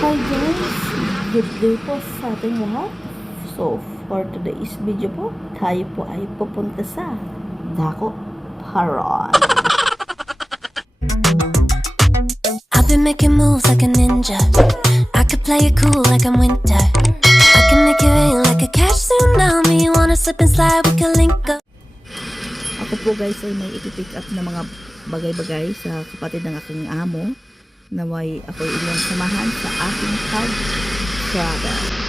Hi guys! Good day po sa ating lahat. So, for today's video po, tayo po ay pupunta sa Dako Paron. I've been making moves like a ninja. I could play it cool like I'm winter. I can make it rain like a cash tsunami. You wanna slip and slide, we can link up. Ako po guys ay may ipipick up na mga bagay-bagay sa kapatid ng aking amo na may ako inyong samahan sa aking pag-travel.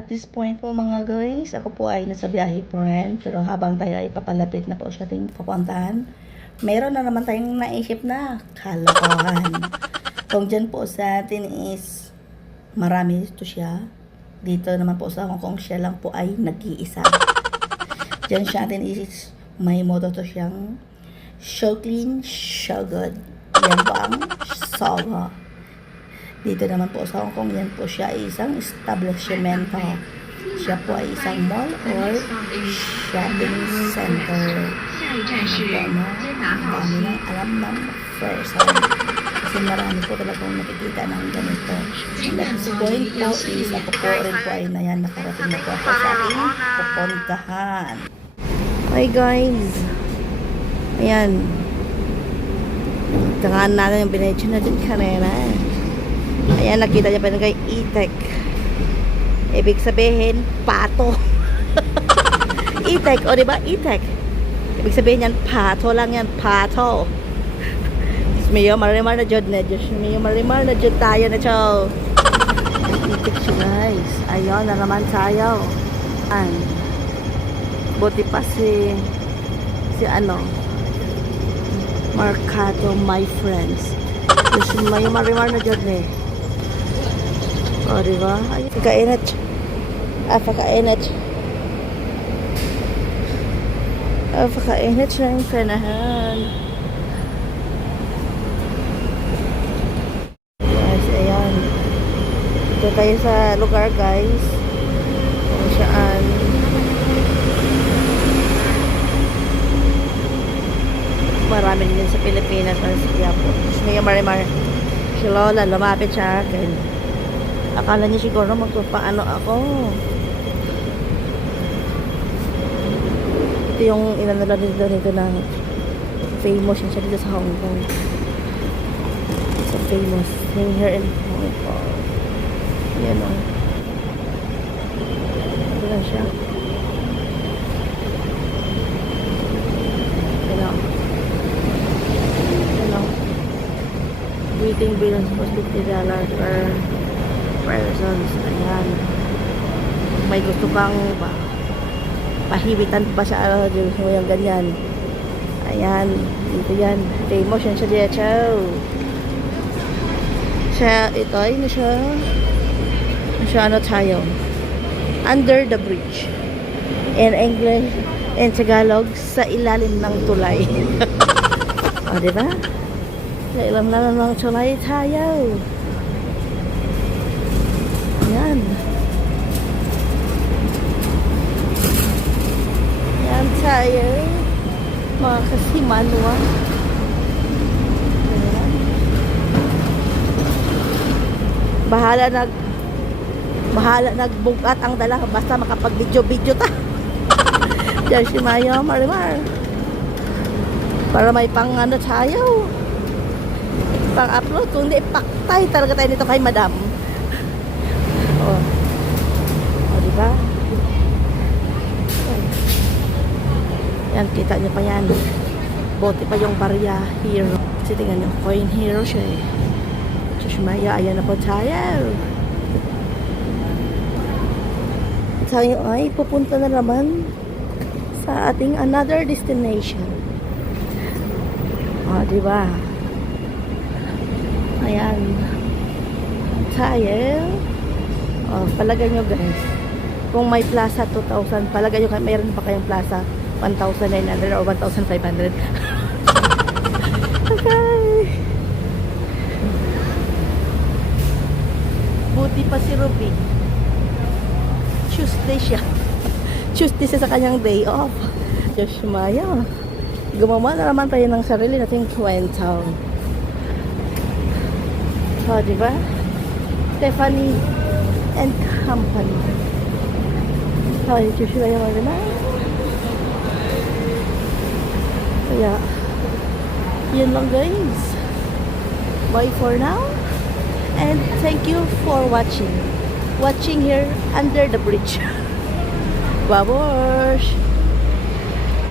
At this point po mga guys, ako po ay nasa biyahe friend. Pero habang tayo ay papalapit na po sa ating pupuntahan, meron na naman tayong naisip na kalokohan. Kung dyan po sa atin is marami ito siya. Dito naman po sa Hong Kong, siya lang po ay nag-iisa. Dyan siya atin is may modo to siyang show clean, show good. Yan po ang Soho. Dito naman po sa Hong Kong, yan po siya ay isang establishmento. Siya po ay isang mall or shopping center. Ano, dami nang alam ng first time. Kasi marami po talagang nakikita ng ganito. And at this point po is ako po rin po ay na yan, nakarating na po ako sa aking pupuntahan. Hi guys! Ayan. Tangaan natin yung binedyo na din kanina. Ayan, nakita niya pa rin kay E-Tech. Ibig sabihin, pato. E-Tech, o diba? E-Tech. Ibig sabihin yan, pato lang yan, pato. Diyos miyo, marimar na jud na. Diyos miyo, marimar na jud tayo na chow. E-Tech siya guys. Ayun, na naman tayo. Ayan. Buti pa si ano, Mercado, my friends. Diyos miyo, marimar na jud na. O, diba? Ay, pagkainat. Pagkainat. Pagkainat siya yung panahan. Guys, ayan. Ito tayo sa lugar, guys. Kung saan marami din sa Pilipinas or sa Quiapo. Tapos may marimar. Si Lola, lumapit sa akin. Akala niya siguro magpapaano ako. Ito yung inanala dito na famous yun siya dito sa Hong Kong. So famous thing here in Hong Kong. Yan o. Ito na siya. Yan o. Yan o. Waiting bill is supposed to be $50 per persons. Ayan. May gusto kang pahiwitan pa sa yung ganyan. Ayan. Dito yan. Famous yan sa Diacho. Siya, ito ay siya ano tayo. Under the bridge. In English, in Tagalog, sa ilalim ng tulay. O, diba? Sa ilalim ng tulay tayo. Yan. Yan tayo. Mga kasimanwa. Ayan. Bahala nagbugat ang dala. Basta makapag-video-video ta. Diyan si Mayo Marimar. Para may pang ano tayo. Pang-upload. Kung di paktay talaga tayo nito kay Madam. O, diba? Yan, kita nyo pa yan. Bote pa yung barya hero. Kasi tingnan nyo, coin hero siya eh. Maya, ayan na po tayo. Tayo ay pupunta na naman sa ating another destination. O, diba? Ayan. Tayo. Oh, palagay nyo guys, kung may plaza 2,000, palagay nyo mayroon pa kayong plaza 1,900 or 1,500. Okay. Buti pa si Ruby. Tuesday siya. Tuesday siya sa kanyang day off. Diyos maya. Gumawa na naman tayo ng sarili nating kwento. So, diba? Stephanie and company. Ay, Joshua yung mga naman. Kaya, yun lang guys. Bye for now. And thank you for watching. Watching here under the bridge. Babosh!